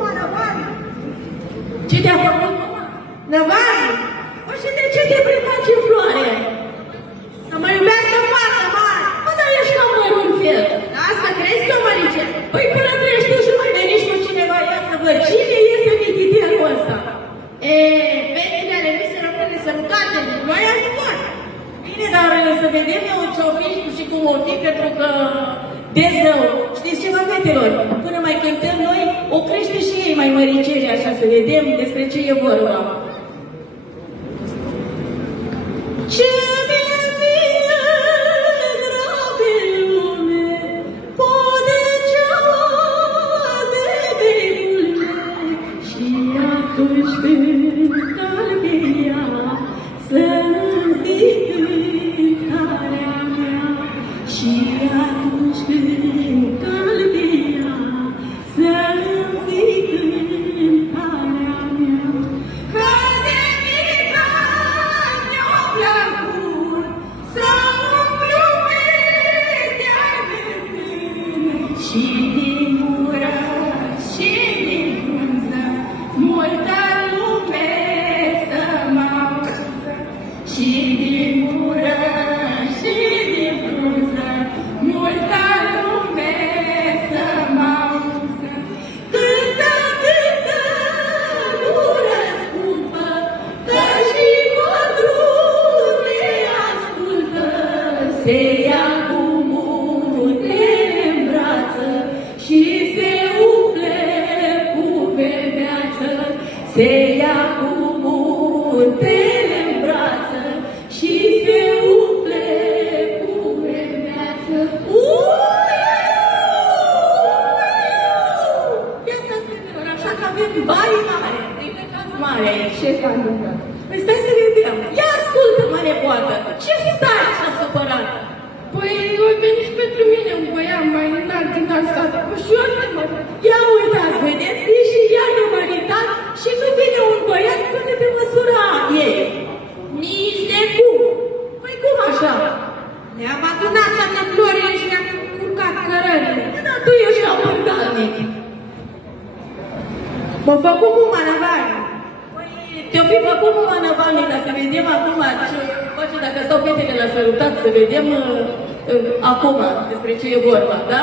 mă, Năvani? Ce te-a făcut? Năvani? Păi și de ce te prefaci în floare? Să mă iubească fata mare. Mă, dar ești cam mărunțel. Asta crezi că, mărice? Păi până treci tu și mai veniți cu cineva, ia să văd cine este mititelul ăsta. Fetele ale mii se rămâne sărutate, noi am tot. Bine, dar să vedem eu ce-o fi și cum o fi, pentru că de zău. Știți ceva, fetelor? Până mai cântăm noi, o crește și ei mai măricere, așa, să vedem despre ce e vorba. Ce mi-e vine rău pe lume, pode cea de beule, și atunci când calbia să-mi zic cântarea mea, și atunci când calbia să-mi zic cântarea mea. Că de mică mi-a plăcut să umplu mintea gândând Și din gură și din frunză multă lume să mă auză. și din Gură și din frunză multă lume să mă auză. Cântă, cântă, gură scumpă, că și codrul ne ascultă. se ia cu muntele în brață și se umple cu vedeață. Se ia cu muntele în brață și se umple cu vedeață. Ia stați, fetelor, așa că avem bani mari, îi plecați mare aici. Ce s-a întâmplat? Păi stai să vedem. Ia ascultă-mă, nepoată. Ce stai așa supărat? Păi, o venit și pentru mine un băiat mai înalt din alt sat. Păi și eu să mă Ia uitați, vedeți? E și ea de măritat și nu vine un băiat până pe măsura ei. nici de cum. Păi cum așa? Ne-am adunat toate florile și ne-am urcat cărările. Dar tu ești ca mândalnic. M-a făcut cu manăvari. Păi te-o fi făcut numai năvalnic, dar să vedem acum ce face dacă stau fetele la sărutat, să vedem acum despre ce e vorba, da?